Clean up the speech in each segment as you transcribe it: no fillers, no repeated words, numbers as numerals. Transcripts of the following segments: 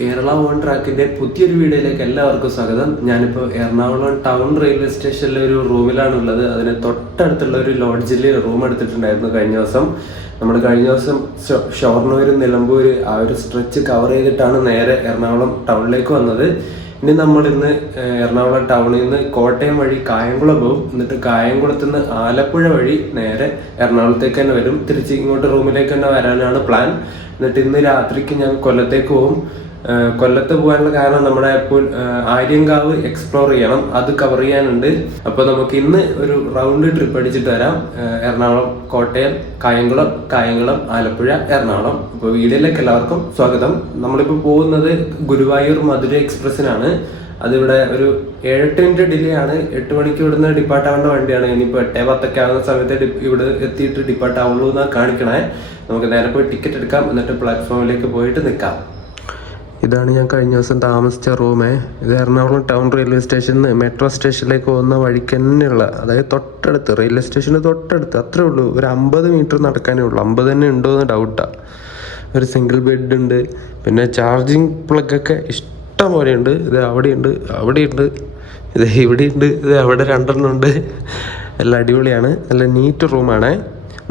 Kerala on ട്രാക്കിന്റെ പുതിയൊരു വീഡിയോയിലേക്ക് എല്ലാവർക്കും സ്വാഗതം. ഞാനിപ്പോൾ എറണാകുളം ടൗൺ റെയിൽവേ സ്റ്റേഷനിലെ ഒരു റൂമിലാണുള്ളത്. അതിന് തൊട്ടടുത്തുള്ള ഒരു ലോഡ്ജിൽ റൂം എടുത്തിട്ടുണ്ടായിരുന്നു കഴിഞ്ഞ ദിവസം. നമ്മൾ കഴിഞ്ഞ ദിവസം ഷൊർണൂർ നിലമ്പൂർ ആ ഒരു സ്ട്രെച്ച് കവർ ചെയ്തിട്ടാണ് നേരെ എറണാകുളം ടൗണിലേക്ക് വന്നത്. ഇനി നമ്മൾ ഇന്ന് എറണാകുളം ടൗണിൽ നിന്ന് കോട്ടയം വഴി കായംകുളം പോകും. എന്നിട്ട് കായംകുളത്ത് നിന്ന് ആലപ്പുഴ വഴി നേരെ എറണാകുളത്തേക്ക് തന്നെ വരും. തിരിച്ച് ഇങ്ങോട്ട് റൂമിലേക്ക് തന്നെ വരാനാണ് പ്ലാൻ. എന്നിട്ട് ഇന്ന് രാത്രിക്ക് ഞാൻ കൊല്ലത്തേക്ക് പോകും. കൊല്ലത്ത് പോകാനുള്ള കാരണം നമ്മുടെ ഇപ്പോൾ ആര്യങ്കാവ് എക്സ്പ്ലോർ ചെയ്യണം, അത് കവർ ചെയ്യാനുണ്ട്. അപ്പോൾ നമുക്ക് ഇന്ന് ഒരു റൗണ്ട് ട്രിപ്പ് അടിച്ചിട്ട് വരാം. എറണാകുളം, കോട്ടയം, കായംകുളം, ആലപ്പുഴ, എറണാകുളം. അപ്പോൾ വീഡിയോയിലേക്ക് എല്ലാവർക്കും സ്വാഗതം. നമ്മളിപ്പോൾ പോകുന്നത് ഗുരുവായൂർ മധുര എക്സ്പ്രസ്സിനാണ്. അതിവിടെ ഒരു 7-8 മിനിറ്റ് ഡിലേ ആണ്. 8 മണിക്ക് ഇവിടുന്ന് ഡിപ്പാർട്ട് ആവേണ്ട വണ്ടിയാണ്. ഇനിയിപ്പോൾ 8:10 ആകുന്ന സമയത്ത് ഇവിടെ എത്തിയിട്ട് ഡിപ്പാർട്ട് ആവുള്ളൂ എന്നാണ് കാണിക്കണേ. നമുക്ക് നേരെ പോയി ടിക്കറ്റ് എടുക്കാം, എന്നിട്ട് പ്ലാറ്റ്ഫോമിലേക്ക് പോയിട്ട് നിൽക്കാം. ഇതാണ് ഞാൻ കഴിഞ്ഞ ദിവസം താമസിച്ച റൂമേ. ഇത് എറണാകുളം ടൗൺ റെയിൽവേ സ്റ്റേഷനിൽ നിന്ന് മെട്രോ സ്റ്റേഷനിലേക്ക് പോകുന്ന വഴിക്ക് തന്നെയുള്ള, അതായത് തൊട്ടടുത്ത്, റെയിൽവേ സ്റ്റേഷന് തൊട്ടടുത്ത്, അത്രേ ഉള്ളൂ. ഒരു 50 മീറ്റർ നടക്കാനേ ഉള്ളൂ. 50 തന്നെ ഉണ്ടോ എന്ന് ഡൗട്ടാണ്. ഒരു സിംഗിൾ ബെഡ് ഉണ്ട്. പിന്നെ ചാർജിങ് പ്ലഗൊക്കെ ഇഷ്ടം പോലെ ഉണ്ട്. ഇത് അവിടെയുണ്ട്, അവിടെയുണ്ട്, ഇത് ഇവിടെയുണ്ട്, ഇത് അവിടെ 2 ഉണ്ട്. എല്ലാം അടിപൊളിയാണ്. നല്ല നീറ്റ് റൂമാണ്.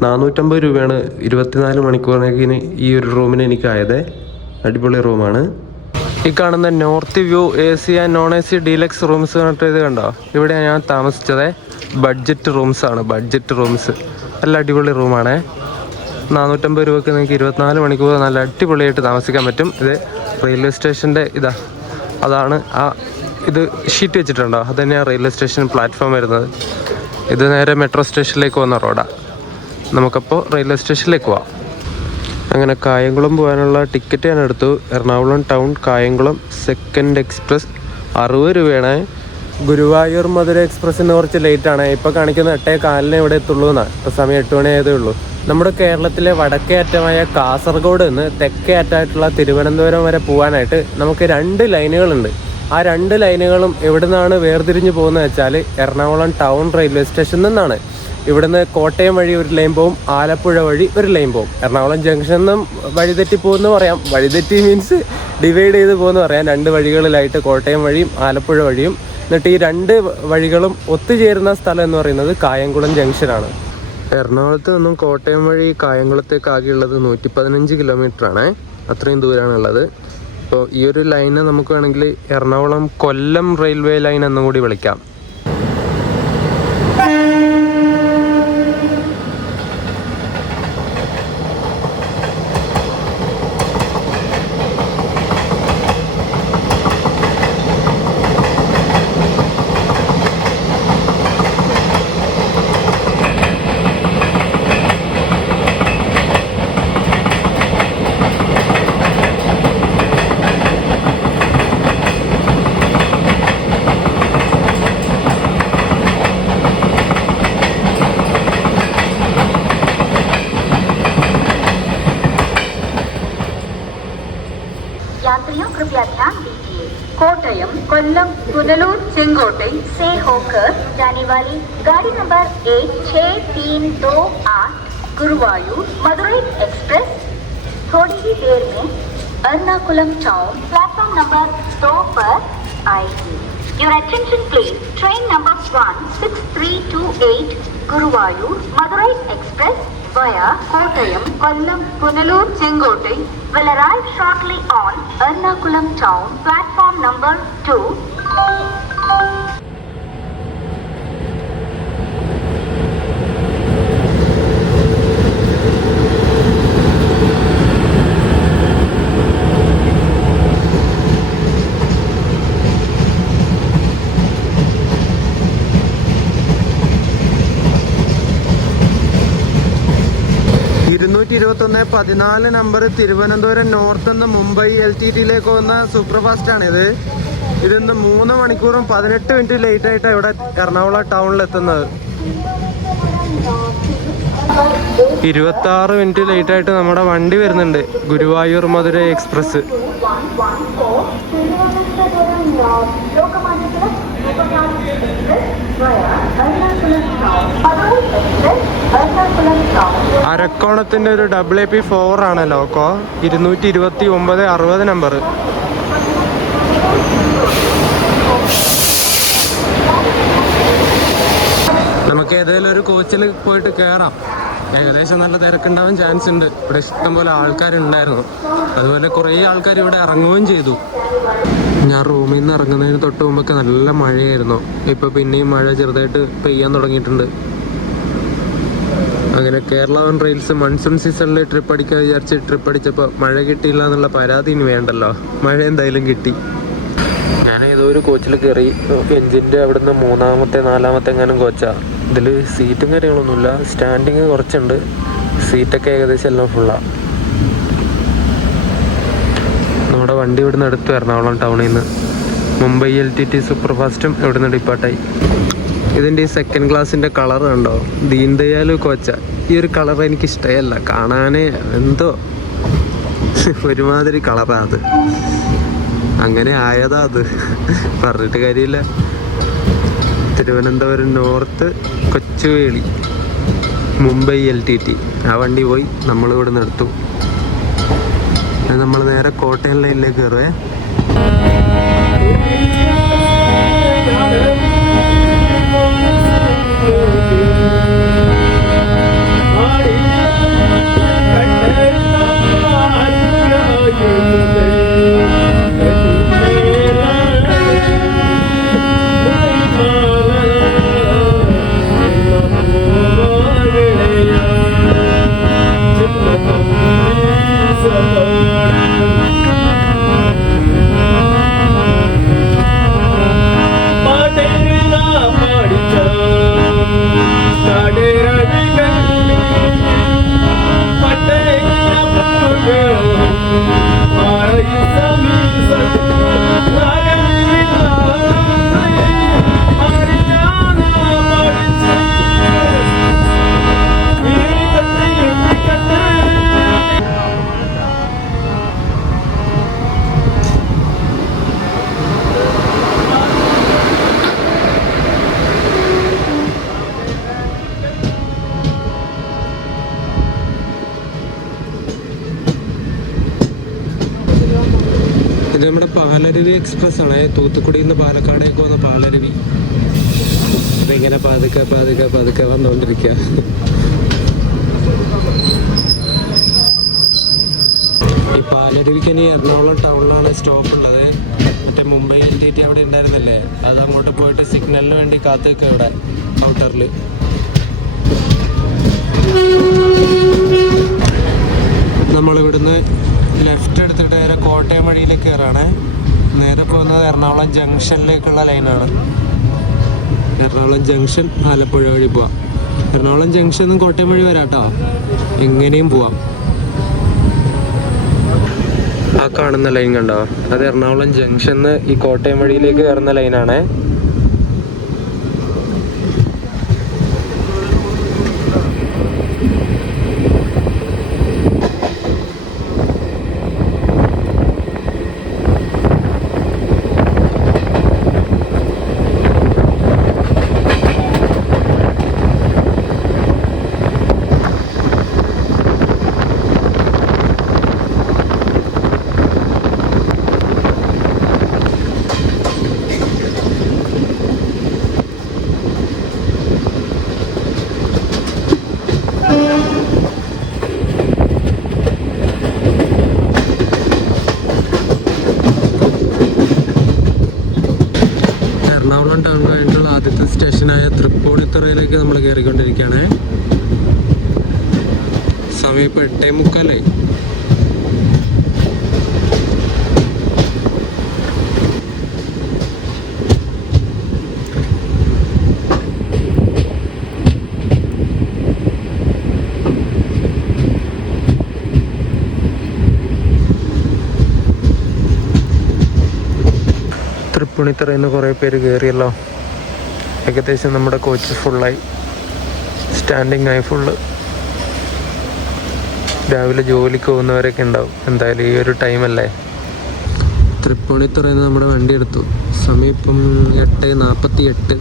450 രൂപയാണ് 24 മണിക്കൂറിനേക്കിന് ഈ ഒരു റൂമിന് എനിക്കായത്. അടിപൊളി റൂമാണ്. ഈ കാണുന്ന north view AC and non AC deluxe rooms പറഞ്ഞിട്ട് ഇത് കണ്ടോ, ഇവിടെയാണ് ഞാൻ താമസിച്ചത്. ബഡ്ജറ്റ് റൂംസാണ്, ബഡ്ജറ്റ് റൂംസ്. നല്ല അടിപൊളി റൂമാണ്. 450 രൂപയ്ക്ക് നിങ്ങൾക്ക് 24 മണിക്കൂർ നല്ല അടിപൊളിയായിട്ട് താമസിക്കാൻ പറ്റും. ഇത് റെയിൽവേ സ്റ്റേഷൻ്റെ അതാണ് ഇത് ഷീറ്റ് വെച്ചിട്ടുണ്ടോ, അത് തന്നെയാണ് റെയിൽവേ സ്റ്റേഷൻ പ്ലാറ്റ്ഫോം വരുന്നത്. ഇത് നേരെ മെട്രോ സ്റ്റേഷനിലേക്ക് പോകുന്ന റോഡാണ്. നമുക്കപ്പോൾ റെയിൽവേ സ്റ്റേഷനിലേക്ക് പോവാം. അങ്ങനെ കായംകുളം പോകാനുള്ള ടിക്കറ്റ് ഞാൻ എടുത്തു. Ernakulam town Kayamkulam second express 60 രൂപയാണ്. ഗുരുവായൂർ മധുര എക്സ്പ്രസ്സിന് കുറച്ച് ലേറ്റാണ്. ഇപ്പോൾ കാണിക്കുന്ന 8:15 ഇവിടെ എത്തുള്ളൂ എന്നാണ്. ഇപ്പോൾ സമയം 8 മണി ആയതേ ഉള്ളൂ. നമ്മുടെ കേരളത്തിലെ വടക്കേ അറ്റമായ കാസർഗോഡ് നിന്ന് തെക്കേ അറ്റമായിട്ടുള്ള തിരുവനന്തപുരം വരെ പോകാനായിട്ട് നമുക്ക് 2 ലൈനുകളുണ്ട്. ആ 2 ലൈനുകളും എവിടെ നിന്നാണ് വേർതിരിഞ്ഞ് പോകുന്നത് വെച്ചാൽ എറണാകുളം ടൗൺ റെയിൽവേ സ്റ്റേഷനിൽ നിന്നാണ്. ഇവിടുന്ന് കോട്ടയം വഴി ഒരു ലൈൻ പോവും, ആലപ്പുഴ വഴി ഒരു ലൈൻ പോവും. എറണാകുളം ജംഗ്ഷനിൽ നിന്നും വഴിതെറ്റി പോകുമെന്ന് പറയാം. വഴിതെറ്റി മീൻസ് ഡിവൈഡ് ചെയ്ത് പോകുമെന്ന് പറയാം. 2 വഴികളിലായിട്ട് കോട്ടയം വഴിയും ആലപ്പുഴ വഴിയും. എന്നിട്ട് ഈ 2 വഴികളും ഒത്തുചേരുന്ന സ്ഥലം എന്ന് പറയുന്നത് കായംകുളം ജംഗ്ഷനാണ്. എറണാകുളത്ത് നിന്നും കോട്ടയം വഴി കായംകുളത്തേക്കാകെയുള്ളത് 115 കിലോമീറ്ററാണ്. അത്രയും ദൂരമാണുള്ളത്. അപ്പോൾ ഈ ഒരു ലൈന് നമുക്ക് വേണമെങ്കിൽ എറണാകുളം കൊല്ലം റെയിൽവേ ലൈൻ എന്നും കൂടി വിളിക്കാം. यात्रियों कृपया ध्यान दीजिए, कोटयम, कोल्लम, पुनलूर, चेंगोटे से होकर जाने वाली गाड़ी नंबर 16328 गुरुवायूर मदुरई एक्सप्रेस थोड़ी ही देर में एर्नाकुलम टाउन प्लेटफॉर्म नंबर 2 पर आएगी. Your attention please. Train number 16328 Guruvayur Madurai Express via Kottayam, Kollam, Punalur, Chengotai will arrive shortly on Ernakulam Town, platform number 2. Number Thiruvananthapuram north നിന്ന് മുംബൈ LTTയിലേക്ക് പോകുന്ന സൂപ്പർ ഫാസ്റ്റാണിത്. ഇതിന്ന് 3 മണിക്കൂറും 18 മിനിറ്റ് ലേറ്റ് ആയിട്ടാണ് ഇവിടെ എറണാകുളം ടൗണിൽ എത്തുന്നത്. 26 മിനിറ്റ് ലേറ്റ് ആയിട്ട് നമ്മുടെ വണ്ടി വരുന്നുണ്ട്, ഗുരുവായൂർ മധുര എക്സ്പ്രസ്. അരക്കോണത്തിന്റെ ഒരു WAP4 ആണ് ലോക്കോ. 229 60 നമ്പർ. നമുക്ക് ഏതെങ്കിലും ഒരു കോച്ചിൽ പോയിട്ട് കയറാം. ഏകദേശം നല്ല തിരക്കുണ്ടാവാൻ ചാൻസ് ഉണ്ട്. ഇവിടെ ഇഷ്ടംപോലെ ആൾക്കാരുണ്ടായിരുന്നു. അതുപോലെ കുറേ ആൾക്കാർ ഇവിടെ ഇറങ്ങുകയും ചെയ്തു. ഞാൻ റൂമിൽ നിന്ന് ഇറങ്ങുന്നതിന് തൊട്ട് മുമ്പൊക്കെ നല്ല മഴയായിരുന്നു. ഇപ്പോൾ പിന്നെയും മഴ ചെറുതായിട്ട് പെയ്യാൻ തുടങ്ങിയിട്ടുണ്ട്. അങ്ങനെ കേരള ഓൺ റെയിൽസ് മൺസൂൺ സീസണിൽ ട്രിപ്പ് അടിക്കാൻ വിചാരിച്ച് ട്രിപ്പ് അടിച്ചപ്പോൾ മഴ കിട്ടിയില്ല എന്നുള്ള പരാതി ഇനി വേണ്ടല്ലോ. മഴ എന്തായാലും കിട്ടി. ഞാൻ ഏതോ ഒരു കോച്ചിൽ കയറി. എഞ്ചിൻ്റെ അവിടെ നിന്ന് മൂന്നാമത്തെ നാലാമത്തെ എങ്ങാനും കോച്ചാണ്. ഇതിൽ സീറ്റും കാര്യങ്ങളൊന്നുമില്ല, സ്റ്റാൻഡിങ് കുറച്ചുണ്ട്. സീറ്റൊക്കെ ഏകദേശം എല്ലാം ഫുള്ളാണ്. നമ്മുടെ വണ്ടി ഇവിടുന്ന് എടുത്തു എറണാകുളം ടൗണിൽ നിന്ന്. മുംബൈ LTT സൂപ്പർ ഫാസ്റ്റും ഇവിടുന്ന് ഡിപ്പാർട്ടായി. ഇതിൻ്റെ ഈ സെക്കൻഡ് ക്ലാസ്സിൻ്റെ കളർ കണ്ടോ? ദീൻ ദയാൽ കോച്ച. ഈ ഒരു കളർ എനിക്ക് ഇഷ്ടമല്ല, കാണാനേ എന്തോ ഒരുമാതിരി കളറാണ് അത്. അങ്ങനെ ആയതാ അത്, പറഞ്ഞിട്ട് കാര്യമില്ല. തിരുവനന്തപുരം നോർത്ത് കൊച്ചുവേളി മുംബൈ LTT ആ വണ്ടി പോയി. നമ്മളിവിടെ നിർത്തും. നമ്മൾ നേരെ കോട്ടയം ലൈനിലേക്ക് കയറുവേ. ഇത് നമ്മുടെ പാലരുവി എക്സ്പ്രസ് ആണ്. തൂത്തുക്കുടിയിൽ നിന്ന് പാലക്കാടേക്ക് പോകുന്ന പാലരുവി. അതിങ്ങനെ പതുക്കെ പതുക്കെ പതുക്കെ വന്നുകൊണ്ടിരിക്കുക. ഈ പാലരുവിക്ക് ഇനി എറണാകുളം ടൗണിലാണ് സ്റ്റോപ്പ് ഉള്ളത്. മറ്റേ മുംബൈ LTT അവിടെ ഉണ്ടായിരുന്നില്ലേ, അത് അങ്ങോട്ട് പോയിട്ട് സിഗ്നലിന് വേണ്ടി കാത്തു നിൽക്കുക ഇവിടെ ഔട്ടറിൽ. നമ്മളിവിടുന്ന് ലെഫ്റ്റ് എടുത്തിട്ട് നേരെ കോട്ടയം വഴിയിലേക്ക് കയറാണ്. നേരെ പോകുന്നത് എറണാകുളം ജംഗ്ഷനിലേക്കുള്ള ലൈനാണ്. എറണാകുളം ജംഗ്ഷൻ ആലപ്പുഴ വഴി പോവാം. എറണാകുളം ജംഗ്ഷനിൽ കോട്ടയം വഴി വരാം കേട്ടോ, എങ്ങനെയും പോവാം. ആ കാണുന്ന ലൈൻ കണ്ടോ, അത് എറണാകുളം ജംഗ്ഷനിൽ ഈ കോട്ടയം വഴിയിലേക്ക് കയറുന്ന ലൈനാണേ. എറണാകുളം ടൗൺ കഴിഞ്ഞിട്ടുള്ള ആദ്യത്തെ സ്റ്റേഷനായ തൃപ്പൂണിത്തുറയിലേക്ക് നമ്മൾ കയറിക്കൊണ്ടിരിക്കുകയാണ്. സമയം ഇപ്പോൾ 8:45. തൃപ്പൂണിത്തുറയിൽ നിന്ന് കുറേ പേര് കയറിയല്ലോ. ഏകദേശം നമ്മുടെ കോച്ച് ഫുള്ളായി, സ്റ്റാൻഡിങ് ആയി ഫുള്ള്. രാവിലെ ജോലിക്ക് പോകുന്നവരൊക്കെ ഉണ്ടാവും എന്തായാലും ഈ ഒരു ടൈമല്ലേ. തൃപ്പൂണിത്തുറയിൽ നിന്ന് നമ്മുടെ വണ്ടി എടുത്തു. സമയം ഇപ്പം 8:48.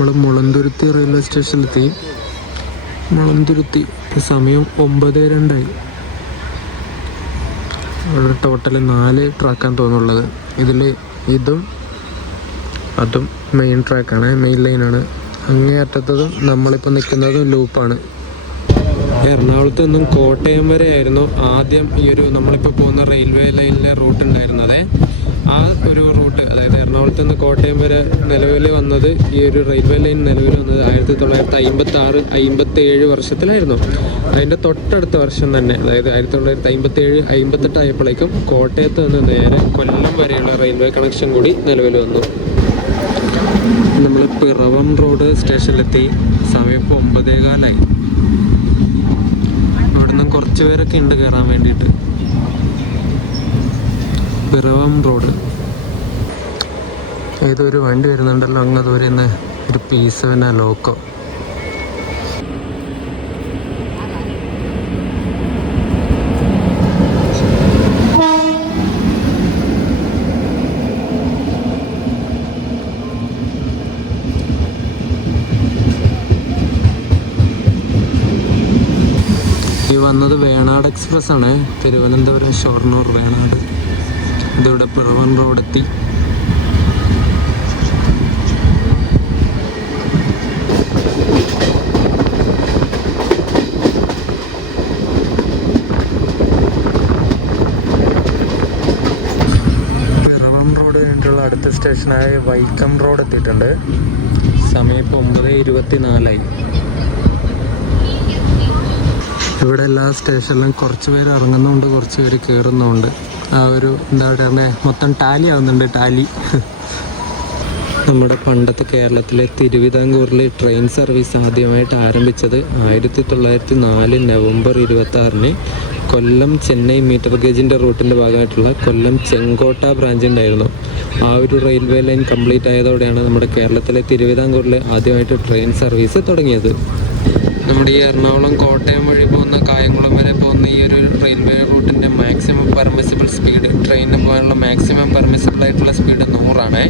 നമ്മൾ മുളന്തുരുത്തി റെയിൽവേ സ്റ്റേഷനിലെത്തി. മുളന്തുരുത്തി സമയം 9:02. ഇവിടെ ടോട്ടൽ 4 ട്രാക്കാണ് തോന്നുള്ളത്. ഇതിൽ ഇതും അതും മെയിൻ ട്രാക്കാണ്, മെയിൻ ലൈനാണ്. അങ്ങേയറ്റത്തതും നമ്മളിപ്പോൾ നിൽക്കുന്നതും ലൂപ്പാണ്. എറണാകുളത്ത് നിന്നും കോട്ടയം വരെ ആയിരുന്നു ആദ്യം ഈ ഒരു നമ്മളിപ്പോൾ പോകുന്ന റെയിൽവേ ലൈനിലെ റൂട്ട് ഉണ്ടായിരുന്നത്. ആ ഒരു റൂട്ട്, അതായത് എറണാകുളത്ത് നിന്ന് കോട്ടയം വരെ നിലവിൽ വന്നത്, ഈ ഒരു റെയിൽവേ ലൈൻ നിലവിൽ വന്നത് 1956-57 വർഷത്തിലായിരുന്നു. അതിൻ്റെ തൊട്ടടുത്ത വർഷം തന്നെ, അതായത് 1957-58 ആയപ്പോഴേക്കും കോട്ടയത്ത് നിന്ന് നേരെ കൊല്ലം വരെയുള്ള റെയിൽവേ കണക്ഷൻ കൂടി നിലവിൽ വന്നു. നമ്മൾ പിറവം റോഡ് സ്റ്റേഷനിലെത്തി. സമയം ഇപ്പോൾ 9:15. അവിടെ നിന്ന് കുറച്ച് പേരൊക്കെ ഉണ്ട് കയറാൻ വേണ്ടിയിട്ട്. പിറവം റോഡ്. ഏതൊരു വണ്ടി വരുന്നുണ്ടല്ലോ അങ്ങ് ദൂരെ നിന്ന്, ഒരു P7 ലോക്കോ. ഈ വന്നത് വേണാട് എക്സ്പ്രസ് ആണ്, തിരുവനന്തപുരം ഷൊർണൂർ വേണാട്. ഇതിവിടെ പിറവം റോഡെത്തി. പിറവം റോഡ് കഴിഞ്ഞിട്ടുള്ള അടുത്ത സ്റ്റേഷനായ വൈക്കം റോഡ് എത്തിയിട്ടുണ്ട്. സമയം ഇപ്പോൾ 9:24. ഇവിടെ എല്ലാ സ്റ്റേഷനിലും കുറച്ച് പേര് ഇറങ്ങുന്നുണ്ട്, കുറച്ച് പേര് കയറുന്നുണ്ട്. ആ ഒരു എന്താ പറയുക, മൊത്തം ടാലി ആവുന്നുണ്ട്, ടാലി. നമ്മുടെ പണ്ടത്തെ കേരളത്തിലെ തിരുവിതാംകൂറിൽ ട്രെയിൻ സർവീസ് ആദ്യമായിട്ട് ആരംഭിച്ചത് 1904 നവംബർ 26 കൊല്ലം ചെന്നൈ മീറ്റർ ഗേജിൻ്റെ റൂട്ടിൻ്റെ ഭാഗമായിട്ടുള്ള കൊല്ലം ചെങ്കോട്ട ബ്രാഞ്ച് ഉണ്ടായിരുന്നു. ആ ഒരു റെയിൽവേ ലൈൻ കംപ്ലീറ്റ് ആയതോടെയാണ് നമ്മുടെ കേരളത്തിലെ തിരുവിതാംകൂറിൽ ആദ്യമായിട്ട് ട്രെയിൻ സർവീസ് തുടങ്ങിയത്. നമ്മുടെ ഈ എറണാകുളം കോട്ടയം വഴി പോകുന്ന കായംകുളം വരെ പോകുന്ന ഈ ഒരു റെയിൽവേ റൂട്ടിൻ്റെ മാക്സിമം പെർമിസിബിൾ സ്പീഡ്, ട്രെയിനിന് പോകാനുള്ള മാക്സിമം പെർമിസിബിൾ ആയിട്ടുള്ള സ്പീഡ് 100 ആണ്.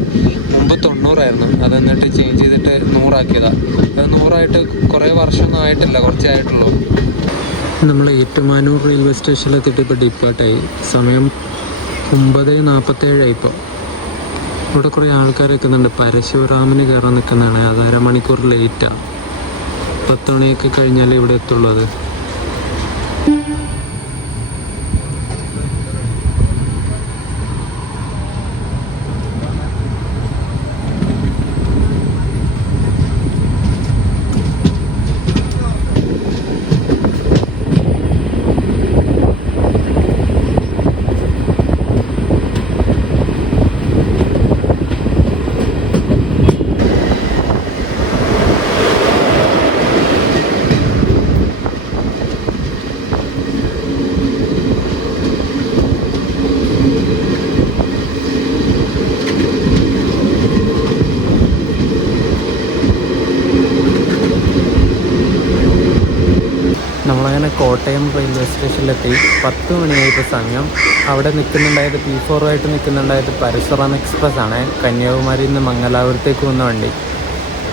മുമ്പ് 90 ആയിരുന്നു. അത് എന്നിട്ട് ചേഞ്ച് ചെയ്തിട്ട് 100 ആക്കിയതാണ്. അത് 100 ആയിട്ട് കുറേ വർഷമൊന്നും ആയിട്ടില്ല, കുറച്ചേ ആയിട്ടുള്ളൂ. നമ്മൾ ഏറ്റുമാനൂർ റെയിൽവേ സ്റ്റേഷനിലെത്തിയിട്ട് ഇപ്പോൾ ഡിപ്പാർട്ടായി. സമയം 9:47 ഇപ്പോൾ. ഇവിടെ കുറേ ആൾക്കാർ നിൽക്കുന്നുണ്ട്. പരശുരാമന് കയറാൻ നിൽക്കുന്നതാണ്. അത് അരമണിക്കൂർ ലേറ്റാണ്. 10 മണിയൊക്കെ കഴിഞ്ഞാലേ ഇവിടെ എത്തുള്ളൂ. അത് നമ്മളങ്ങനെ കോട്ടയം റെയിൽവേ സ്റ്റേഷനിലെത്തി. 10 മണിയായിട്ട് സമയം. അവിടെ നിൽക്കുന്നുണ്ടായത് P4 ആയിട്ട് നിൽക്കുന്നുണ്ടായത് പരശുറാം എക്സ്പ്രസ് ആണ്, കന്യാകുമാരിയിൽ നിന്ന് മംഗലാപുരത്തേക്ക് പോകുന്ന വണ്ടി.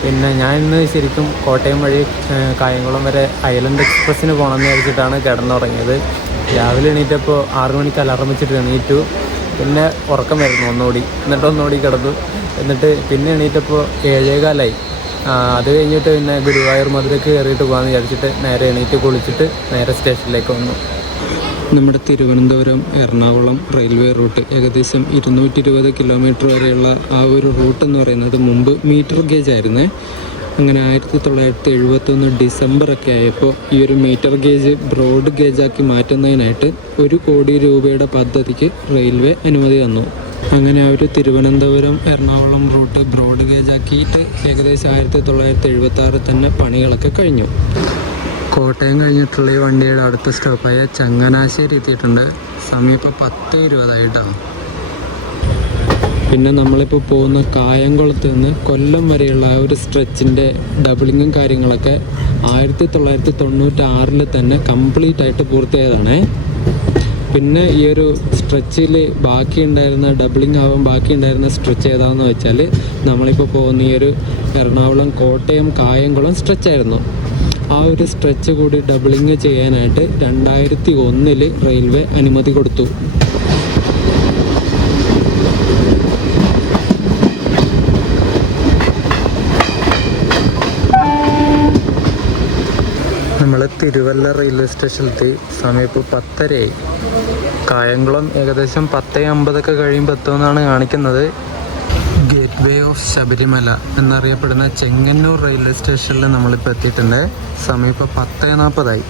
പിന്നെ ഞാൻ ഇന്ന് ശരിക്കും കോട്ടയം വഴി കായംകുളം വരെ ഐലൻഡ് എക്സ്പ്രസ്സിന് പോകണമെന്ന് വിചാരിച്ചിട്ടാണ് കിടന്നുറങ്ങിയത്. രാവിലെ എണീറ്റപ്പോൾ 6 മണിക്ക് അലാറം വെച്ചിട്ട് എണീറ്റു. പിന്നെ ഉറക്കം വരുന്നു ഒന്നുകൂടി, എന്നിട്ട് ഒന്നുകൂടി കിടന്നു. എന്നിട്ട് പിന്നെ എണീറ്റപ്പോൾ 7:15. അത് കഴിഞ്ഞിട്ട് പിന്നെ ഗുരുവായൂർ മധുരയ്ക്ക് കയറിയിട്ട് പോകാമെന്ന് വിചാരിച്ചിട്ട് നേരെ എണീറ്റ് കുളിച്ചിട്ട് നേരെ സ്റ്റേഷനിലേക്ക് വന്നു. നമ്മുടെ തിരുവനന്തപുരം എറണാകുളം റെയിൽവേ റൂട്ട് ഏകദേശം 220 കിലോമീറ്റർ വരെയുള്ള ആ ഒരു റൂട്ട് എന്ന് പറയുന്നത് മുമ്പ് മീറ്റർ ഗേജ് ആയിരുന്നേ. അങ്ങനെ 1971 ഡിസംബറൊക്കെ ആയപ്പോൾ ഈ ഒരു മീറ്റർ ഗേജ് ബ്രോഡ് ഗേജാക്കി മാറ്റുന്നതിനായിട്ട് 1 കോടി രൂപയുടെ പദ്ധതിക്ക് റെയിൽവേ അനുമതി തന്നു. അങ്ങനെ ആ ഒരു തിരുവനന്തപുരം എറണാകുളം റൂട്ട് ബ്രോഡ് ഗേജാക്കിയിട്ട് ഏകദേശം 1976 തന്നെ പണികളൊക്കെ കഴിഞ്ഞു. കോട്ടയം കഴിഞ്ഞിട്ടുള്ള ഈ വണ്ടിയുടെ അടുത്ത സ്റ്റോപ്പായ ചങ്ങനാശ്ശേരി എത്തിയിട്ടുണ്ട്. സമയം ഇപ്പോൾ 10:20 പിന്നെ നമ്മളിപ്പോൾ പോകുന്ന കായംകുളത്ത് നിന്ന് കൊല്ലം വരെയുള്ള ആ ഒരു സ്ട്രെച്ചിൻ്റെ ഡബിളിങ്ങും കാര്യങ്ങളൊക്കെ 1996 തന്നെ കംപ്ലീറ്റ് ആയിട്ട് പൂർത്തിയായതാണ്. പിന്നെ ഈ ഒരു സ്ട്രെച്ചിൽ ബാക്കിയുണ്ടായിരുന്ന ഡബിളിംഗ് ആവാൻ ബാക്കിയുണ്ടായിരുന്ന സ്ട്രെച്ച് ഏതാണെന്ന് വെച്ചാൽ നമ്മളിപ്പോൾ പോകുന്ന ഈ ഒരു എറണാകുളം കോട്ടയം കായംകുളം സ്ട്രെച്ചായിരുന്നു. ആ ഒരു സ്ട്രെച്ച് കൂടി ഡബിളിങ് ചെയ്യാനായിട്ട് 2001 റെയിൽവേ അനുമതി കൊടുത്തു. നമ്മൾ തിരുവല്ല റെയിൽവേ സ്റ്റേഷനിലെത്തി. സമയം ഇപ്പോൾ 10:30 കായംകുളം ഏകദേശം 10:50 കഴിയുമ്പോൾ എത്തുമെന്നാണ് കാണിക്കുന്നത്. ഗേറ്റ് വേ ഓഫ് ശബരിമല എന്നറിയപ്പെടുന്ന ചെങ്ങന്നൂർ റെയിൽവേ സ്റ്റേഷനിൽ നമ്മളിപ്പോൾ എത്തിയിട്ടുണ്ട്. സമയം ഇപ്പോൾ 10:40.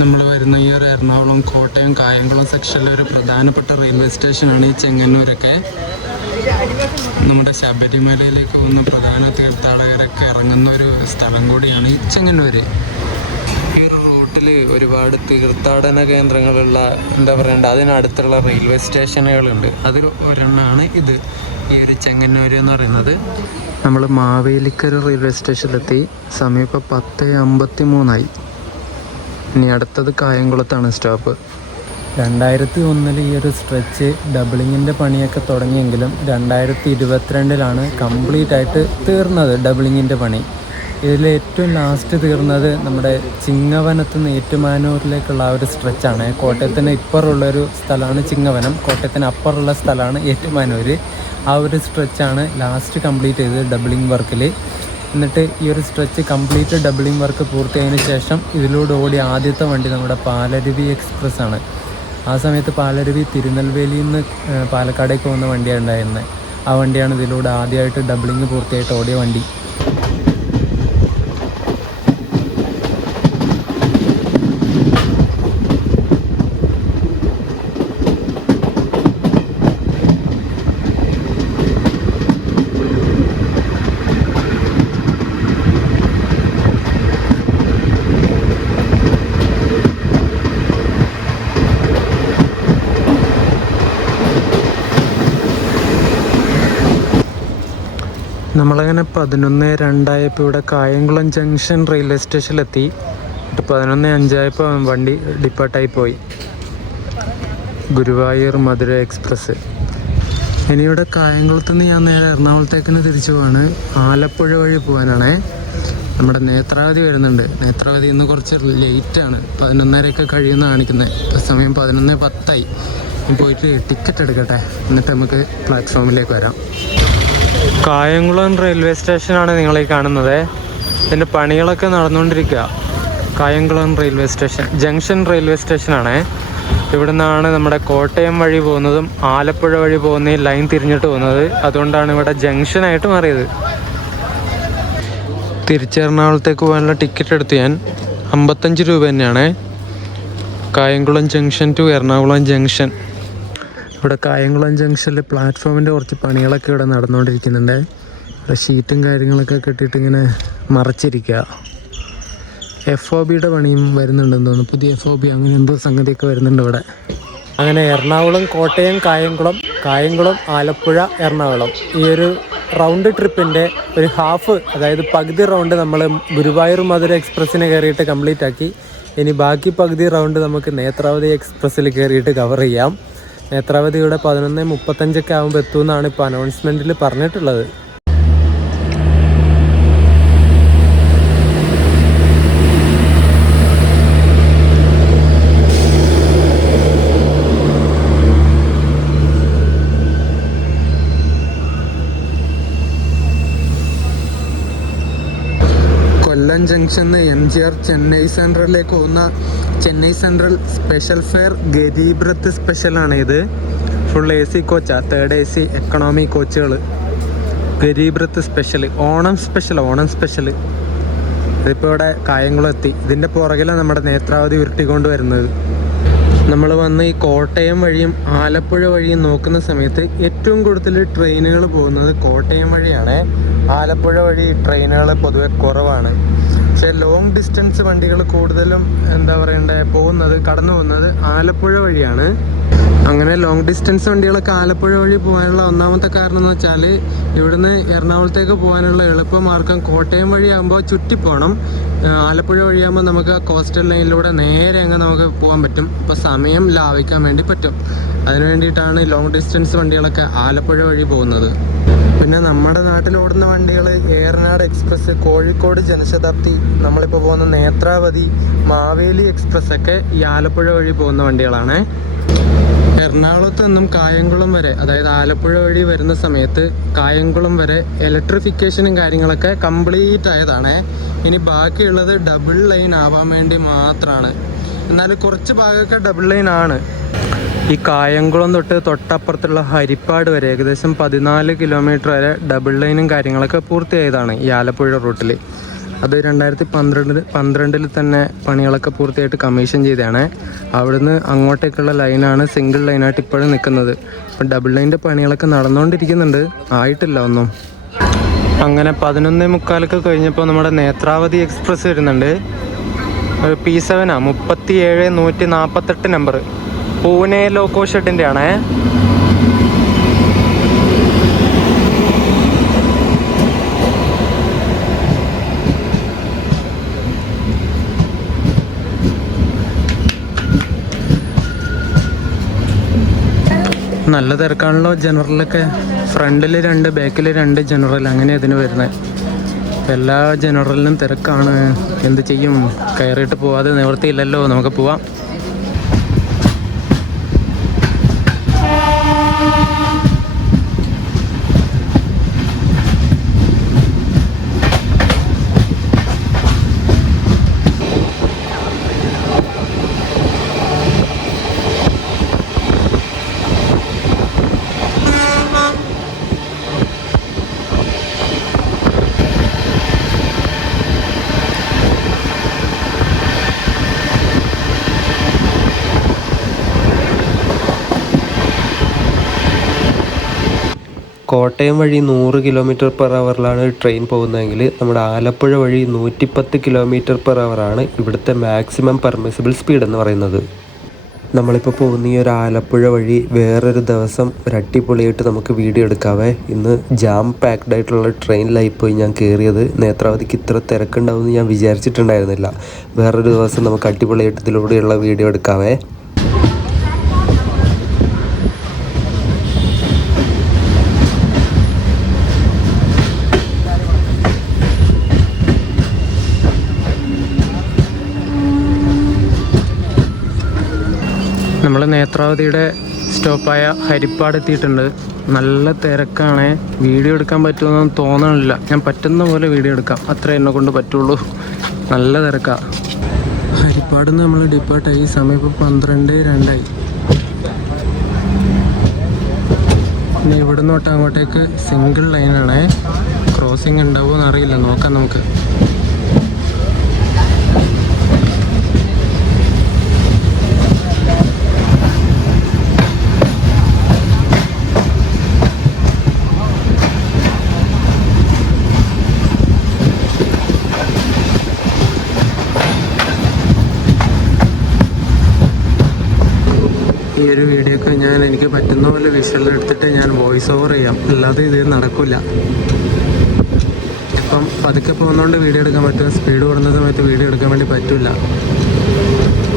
നമ്മൾ വരുന്ന ഈ ഒരു എറണാകുളം കോട്ടയം കായംകുളം സെക്ഷനിലെ ഒരു പ്രധാനപ്പെട്ട റെയിൽവേ സ്റ്റേഷനാണ് ഈ ചെങ്ങന്നൂരൊക്കെ. നമ്മുടെ ശബരിമലയിലേക്ക് പോകുന്ന പ്രധാന തീർത്ഥാടകരൊക്കെ ഇറങ്ങുന്ന ഒരു സ്ഥലം കൂടിയാണ് ഈ ചെങ്ങന്നൂര്. ഈ റൂട്ടിൽ ഒരുപാട് തീർത്ഥാടന കേന്ദ്രങ്ങളുള്ള എന്താ പറയണ്ട അതിനടുത്തുള്ള റെയിൽവേ സ്റ്റേഷനുകളുണ്ട്. അതിൽ ഒരെണ്ണമാണ് ഇത്, ഈ ഒരു ചെങ്ങന്നൂര് എന്ന് പറയുന്നത്. നമ്മൾ മാവേലിക്കര റെയിൽവേ സ്റ്റേഷനിലെത്തി. സമയം ഇപ്പോൾ 10:53. ഇനി അടുത്തത് കായംകുളത്താണ് സ്റ്റോപ്പ്. 2001 ഈ ഒരു സ്ട്രെച്ച് ഡബിളിങ്ങിൻ്റെ പണിയൊക്കെ തുടങ്ങിയെങ്കിലും 2022 കംപ്ലീറ്റ് ആയിട്ട് തീർന്നത് ഡബിളിങ്ങിൻ്റെ പണി. ഇതിൽ ഏറ്റവും ലാസ്റ്റ് തീർന്നത് നമ്മുടെ ചിങ്ങവനത്ത് നിന്ന് ഏറ്റുമാനൂരിലേക്കുള്ള ആ ഒരു സ്ട്രെച്ചാണ്. കോട്ടയത്തിന് ഇപ്പുറമുള്ളൊരു സ്ഥലമാണ് ചിങ്ങവനം, കോട്ടയത്തിന് അപ്പുറമുള്ള സ്ഥലമാണ് ഏറ്റുമാനൂർ. ആ ഒരു സ്ട്രെച്ചാണ് ലാസ്റ്റ് കംപ്ലീറ്റ് ചെയ്തത് ഡബിളിങ് വർക്കിൽ. എന്നിട്ട് ഈ ഒരു സ്ട്രെച്ച് കംപ്ലീറ്റ് ഡബിളിങ് വർക്ക് പൂർത്തിയായതിനു ശേഷം ഇതിലൂടെ ഓടിയ ആദ്യത്തെ വണ്ടി നമ്മുടെ പാലരുവി എക്സ്പ്രസ് ആണ്. ആ സമയത്ത് പാലരുവി തിരുനെൽവേലിയിൽ നിന്ന് പാലക്കാടേക്ക് പോകുന്ന വണ്ടിയാണ് ഉണ്ടായിരുന്നത്. ആ വണ്ടിയാണ് ഇതിലൂടെ ആദ്യമായിട്ട് ഡബിളിങ് പൂർത്തിയായിട്ട് ഓടിയ വണ്ടി. നമ്മളങ്ങനെ 11:02 ഇവിടെ കായംകുളം ജംഗ്ഷൻ റെയിൽവേ സ്റ്റേഷനിലെത്തി. 11:05 വണ്ടി ഡിപ്പാർട്ടായി പോയി. ഗുരുവായൂർ മധുര എക്സ്പ്രസ്. ഇനിയുടെ കായംകുളത്ത് നിന്ന് ഞാൻ നേരെ എറണാകുളത്തേക്കിന് തിരിച്ചു പോവാണ്. ആലപ്പുഴ വഴി പോകാനാണേ. നമ്മുടെ നേത്രാവതി വരുന്നുണ്ട്. നേത്രാവതി ഇന്ന് കുറച്ച് ലേറ്റാണ്, 11:30 കഴിയുമെന്ന് കാണിക്കുന്നത്. ഇപ്പോൾ സമയം 11:10. പോയിട്ട് ടിക്കറ്റ് എടുക്കട്ടെ, എന്നിട്ട് നമുക്ക് പ്ലാറ്റ്ഫോമിലേക്ക് വരാം. കായംകുളം റെയിൽവേ സ്റ്റേഷനാണ് നിങ്ങളീ കാണുന്നത്. ഇതിൻ്റെ പണികളൊക്കെ നടന്നുകൊണ്ടിരിക്കുക. Kayamkulam railway station junction railway സ്റ്റേഷനാണ്. ഇവിടെ നിന്നാണ് നമ്മുടെ കോട്ടയം വഴി പോകുന്നതും ആലപ്പുഴ വഴി പോകുന്ന ഈ ലൈൻ തിരിഞ്ഞിട്ട് പോകുന്നത്. അതുകൊണ്ടാണ് ഇവിടെ ജംഗ്ഷനായിട്ട് മാറിയത്. തിരിച്ച് എറണാകുളത്തേക്ക് പോകാനുള്ള ടിക്കറ്റ് എടുത്ത് ഞാൻ 55 രൂപ തന്നെയാണ്. Kayamkulam junction to Ernakulam junction. ഇവിടെ കായംകുളം ജംഗ്ഷനിൽ പ്ലാറ്റ്ഫോമിൻ്റെ കുറച്ച് പണികളൊക്കെ ഇവിടെ നടന്നുകൊണ്ടിരിക്കുന്നുണ്ട്. ഇവിടെ ഷീറ്റും കാര്യങ്ങളൊക്കെ കെട്ടിയിട്ട് ഇങ്ങനെ മറച്ചിരിക്കുക. FOBയുടെ പണിയും വരുന്നുണ്ടെന്ന് തോന്നുന്നു. പുതിയ FOB അങ്ങനെ എന്തോ സംഗതിയൊക്കെ വരുന്നുണ്ട് ഇവിടെ. അങ്ങനെ എറണാകുളം കോട്ടയം കായംകുളം ആലപ്പുഴ എറണാകുളം ഈ ഒരു റൗണ്ട് ട്രിപ്പിൻ്റെ ഒരു ഹാഫ്, അതായത് പകുതി റൗണ്ട് നമ്മൾ ഗുരുവായൂർ മധുര എക്സ്പ്രസ്സിന് കയറിയിട്ട് കംപ്ലീറ്റ് ആക്കി. ഇനി ബാക്കി പകുതി റൗണ്ട് നമുക്ക് നേത്രാവതി എക്സ്പ്രസ്സിൽ കയറിയിട്ട് കവർ ചെയ്യാം. നേത്രാവതി ഇവിടെ 11:35 ആകുമ്പോൾ എത്തുമെന്നാണ് ഇപ്പോൾ അനൗൺസ്മെൻറ്റിൽ പറഞ്ഞിട്ടുള്ളത്. കൊല്ലം ജംഗ്ഷനിൽ MGR ചെന്നൈ സെൻട്രലിലേക്ക് പോകുന്ന Chennai central special fair Garib Rath സ്പെഷ്യലാണ്. ഇത് full AC കോച്ചാണ്, 3rd AC economy കോച്ചുകൾ. Garib Rath special, Onam special. ഇതിപ്പോൾ ഇവിടെ കായംകുളം എത്തി. ഇതിൻ്റെ പുറകിലാണ് നമ്മുടെ നേത്രാവതി ഉരുട്ടിക്കൊണ്ട് വരുന്നത്. നമ്മൾ വന്ന് ഈ കോട്ടയം വഴിയും ആലപ്പുഴ വഴിയും നോക്കുന്ന സമയത്ത് ഏറ്റവും കൂടുതൽ ട്രെയിനുകൾ പോകുന്നത് കോട്ടയം വഴിയാണ്. ആലപ്പുഴ വഴി ട്രെയിനുകൾ പൊതുവെ കുറവാണ്. പക്ഷേ ലോങ് ഡിസ്റ്റൻസ് വണ്ടികൾ കൂടുതലും കടന്നു പോകുന്നത് ആലപ്പുഴ വഴിയാണ്. അങ്ങനെ ലോങ് ഡിസ്റ്റൻസ് വണ്ടികളൊക്കെ ആലപ്പുഴ വഴി പോകാനുള്ള ഒന്നാമത്തെ കാരണം എന്ന് വെച്ചാൽ ഇവിടുന്ന് എറണാകുളത്തേക്ക് പോകാനുള്ള എളുപ്പമാർഗം കോട്ടയം വഴിയാകുമ്പോൾ ചുറ്റിപ്പോകണം. ആലപ്പുഴ വഴിയാകുമ്പോൾ നമുക്ക് കോസ്റ്റൽ ലൈനിലൂടെ നേരെ അങ്ങ് നമുക്ക് പോകാൻ പറ്റും. അപ്പോൾ സമയം ലാഭിക്കാൻ വേണ്ടി പറ്റും. അതിന് വേണ്ടിയിട്ടാണ് ലോങ് ഡിസ്റ്റൻസ് വണ്ടികളൊക്കെ ആലപ്പുഴ വഴി പോകുന്നത്. പിന്നെ നമ്മുടെ നാട്ടിലോടുന്ന വണ്ടികൾ ഏറനാട് എക്സ്പ്രസ്, കോഴിക്കോട് ജനശതാബ്ദി, നമ്മളിപ്പോൾ പോകുന്ന നേത്രാവതി, മാവേലി എക്സ്പ്രസ് ഒക്കെ ഈ ആലപ്പുഴ വഴി പോകുന്ന വണ്ടികളാണ്. എറണാകുളത്ത് നിന്നും കായംകുളം വരെ, അതായത് ആലപ്പുഴ വഴി വരുന്ന സമയത്ത് കായംകുളം വരെ ഇലക്ട്രിഫിക്കേഷനും കാര്യങ്ങളൊക്കെ കംപ്ലീറ്റ് ആയതാണ്. ഇനി ബാക്കിയുള്ളത് ഡബിൾ ലൈൻ ആവാൻ വേണ്ടി മാത്രമാണ്. എന്നാൽ കുറച്ച് ഭാഗമൊക്കെ ഡബിൾ ലൈൻ ആണ്. ഈ കായംകുളം തൊട്ടപ്പുറത്തുള്ള ഹരിപ്പാട് വരെ ഏകദേശം 14 കിലോമീറ്റർ വരെ ഡബിൾ ലൈനും കാര്യങ്ങളൊക്കെ പൂർത്തിയായതാണ് ഈ ആലപ്പുഴ റൂട്ടിൽ. അത് 2012 തന്നെ പണികളൊക്കെ പൂർത്തിയായിട്ട് കമ്മീഷൻ ചെയ്തതാണ്. അവിടുന്ന് അങ്ങോട്ടേക്കുള്ള ലൈനാണ് സിംഗിൾ ലൈനായിട്ട് ഇപ്പോഴും നിൽക്കുന്നത്. അപ്പം ഡബിൾ ലൈനിൻ്റെ പണികളൊക്കെ നടന്നുകൊണ്ടിരിക്കുന്നുണ്ട്, ആയിട്ടില്ല ഒന്നും. അങ്ങനെ 11:45 കഴിഞ്ഞപ്പോൾ നമ്മുടെ നേത്രാവതി എക്സ്പ്രസ് വരുന്നുണ്ട്. P7 37148 നമ്പർ, പൂനെ ലോക്കോ ഷെഡിൻ്റെ ആണേ. നല്ല തിരക്കാണല്ലോ ജനറലൊക്കെ. ഫ്രണ്ടിൽ 2, ബാക്കിൽ 2 ജനറൽ, അങ്ങനെ ഇതിന് വരുന്നത്. എല്ലാ ജനറലിനും തിരക്കാണ്. എന്ത് ചെയ്യും, കയറിയിട്ട് പോവാതെ നിവൃത്തിയില്ലല്ലോ, നമുക്ക് പോവാം. കോട്ടയം വഴി 100 km/h ട്രെയിൻ പോകുന്നതെങ്കിൽ നമ്മുടെ ആലപ്പുഴ വഴി 110 km/h ഇവിടുത്തെ മാക്സിമം പെർമിസിബിൾ സ്പീഡ് എന്ന് പറയുന്നത്. നമ്മളിപ്പോൾ പോകുന്ന ഈ ഒരു ആലപ്പുഴ വഴി വേറൊരു ദിവസം ഒരു അടിപൊളിയായിട്ട് നമുക്ക് വീഡിയോ എടുക്കാവേ. ഇന്ന് ജാം പാക്ഡ് ആയിട്ടുള്ള ട്രെയിനിലായി പോയി ഞാൻ കയറിയത്. നേത്രാവതിക്ക് ഇത്ര തിരക്കുണ്ടാവുമെന്ന് ഞാൻ വിചാരിച്ചിട്ടുണ്ടായിരുന്നില്ല. വേറൊരു ദിവസം നമുക്ക് അടിപൊളിയായിട്ട് ഇതിലൂടെയുള്ള വീഡിയോ എടുക്കാവേ. നമ്മൾ നേത്രാവതിയുടെ സ്റ്റോപ്പായ ഹരിപ്പാട് എത്തിയിട്ടുണ്ട്. നല്ല തിരക്കാണ്. വീഡിയോ എടുക്കാൻ പറ്റുമെന്നൊന്നും തോന്നണില്ല. ഞാൻ പറ്റുന്ന പോലെ വീഡിയോ എടുക്കാം, അത്രേ എന്നെ കൊണ്ട് പറ്റുള്ളൂ. നല്ല തിരക്കാണ്. ഹരിപ്പാട് നിന്ന് നമ്മൾ ഡിപ്പാർട്ടായി. സമയം ഇപ്പോൾ 12:02. പിന്നെ ഇവിടെ നിന്ന് തൊട്ട് അങ്ങോട്ടേക്ക് സിംഗിൾ ലൈനാണേ. ക്രോസിങ് ഉണ്ടാവുമോ എന്നറിയില്ല, നോക്കാം നമുക്ക്. ഈ ഒരു വീഡിയോക്ക് എനിക്ക് പറ്റുന്ന പോലെ വിഷ്വൽ എടുത്തിട്ട് ഞാൻ വോയിസ് ഓവർ ചെയ്യാം, അല്ലാതെ ഇത് നടക്കില്ല. ഇപ്പം പതുക്കെ പോകുന്നതുകൊണ്ട് വീഡിയോ എടുക്കാൻ പറ്റും. സ്പീഡ് കൂടുന്ന സമയത്ത് വീഡിയോ എടുക്കാൻ വേണ്ടി പറ്റില്ല.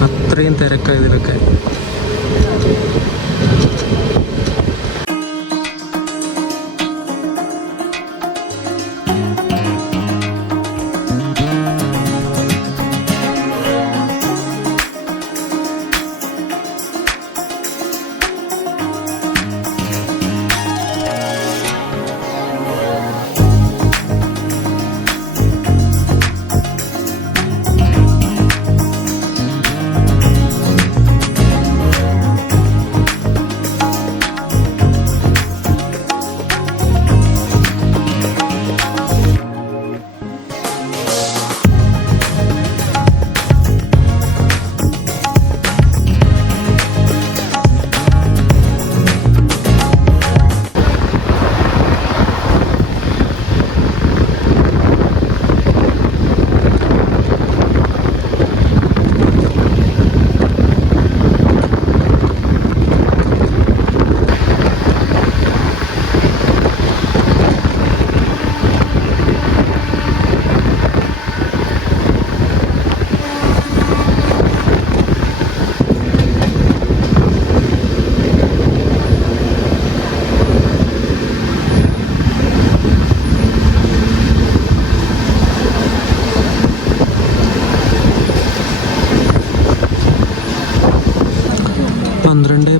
അത്രയും തിരക്കാണ് ഇതിലൊക്കെ.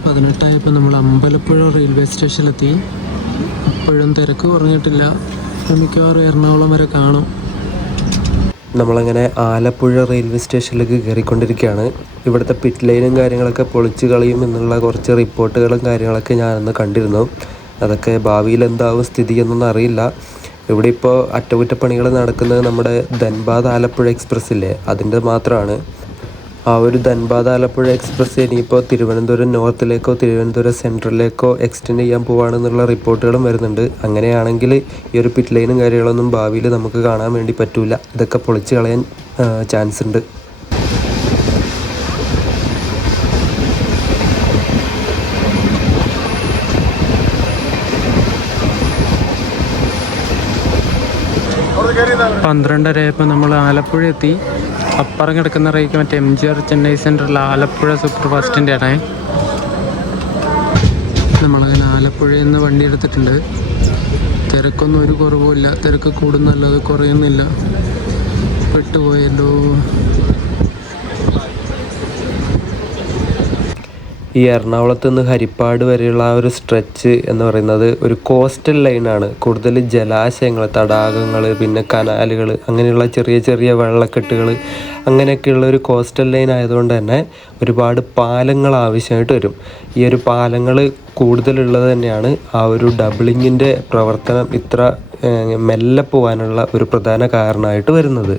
11:18 നമ്മൾ അമ്പലപ്പുഴ റെയിൽവേ സ്റ്റേഷനിലെത്തി. ഇപ്പോഴും തിരക്ക് കുറഞ്ഞിട്ടില്ല. മിക്കവാറും എറണാകുളം വരെ കാണും. നമ്മളങ്ങനെ ആലപ്പുഴ റെയിൽവേ സ്റ്റേഷനിലേക്ക് കയറിക്കൊണ്ടിരിക്കുകയാണ്. ഇവിടുത്തെ പിറ്റ് ലൈനും കാര്യങ്ങളൊക്കെ പൊളിച്ച് കളയും എന്നുള്ള കുറച്ച് റിപ്പോർട്ടുകളും കാര്യങ്ങളൊക്കെ ഞാനന്ന് കണ്ടിരുന്നു. അതൊക്കെ ഭാവിയിൽ എന്താവും സ്ഥിതി എന്നൊന്നും അറിയില്ല. ഇവിടെ ഇപ്പോൾ അറ്റകുറ്റപ്പണികൾ നടക്കുന്നത് നമ്മുടെ ധൻബാദ് ആലപ്പുഴ എക്സ്പ്രസ് ഇല്ലേ, അതിൻ്റെ മാത്രമാണ്. ആ ഒരു ധൻബാദ് ആലപ്പുഴ എക്സ്പ്രസ് ഇനിയിപ്പോൾ തിരുവനന്തപുരം നോർത്തിലേക്കോ തിരുവനന്തപുരം സെൻട്രലിലേക്കോ എക്സ്റ്റെൻഡ് ചെയ്യാൻ പോവുകയാണെന്നുള്ള റിപ്പോർട്ടുകളും വരുന്നുണ്ട്. അങ്ങനെയാണെങ്കിൽ ഈ ഒരു പിറ്റ് ലൈനും കാര്യങ്ങളൊന്നും ഭാവിയിൽ നമുക്ക് കാണാൻ വേണ്ടി പറ്റില്ല. ഇതൊക്കെ പൊളിച്ച് കളയാൻ ചാൻസ് ഉണ്ട്. പന്ത്രണ്ടരയപ്പോൾ നമ്മൾ ആലപ്പുഴ എത്തി. അപ്പുറം കിടക്കുന്ന റേക്ക് മറ്റേ MGR Chennai central Alappuzha super ഫാസ്റ്റിൻ്റെ ആണേ. നമ്മളങ്ങനെ ആലപ്പുഴയിൽ നിന്ന് വണ്ടി എടുത്തിട്ടുണ്ട്. തിരക്കൊന്നും ഒരു കുറവുമില്ല. തിരക്ക് കൂടുന്നല്ലാതെ കുറയുന്നില്ല. പെട്ടുപോയല്ലോ. ഈ എറണാകുളത്ത് നിന്ന് ഹരിപ്പാട് വരെയുള്ള ആ ഒരു സ്ട്രെച്ച് എന്ന് പറയുന്നത് ഒരു കോസ്റ്റൽ ലൈനാണ്. കൂടുതൽ ജലാശയങ്ങൾ, തടാകങ്ങൾ, പിന്നെ കനാലുകൾ, അങ്ങനെയുള്ള ചെറിയ ചെറിയ വെള്ളക്കെട്ടുകൾ, അങ്ങനെയൊക്കെയുള്ള ഒരു കോസ്റ്റൽ ലൈൻ ആയതുകൊണ്ട് തന്നെ ഒരുപാട് പാലങ്ങൾ ആവശ്യമായിട്ട് വരും. ഈ ഒരു പാലങ്ങൾ കൂടുതലുള്ളത് തന്നെയാണ് ആ ഒരു ഡബിളിങ്ങിൻ്റെ പ്രവർത്തനം ഇത്ര മെല്ലെ പോകാനുള്ള ഒരു പ്രധാന കാരണമായിട്ട് വരുന്നത്.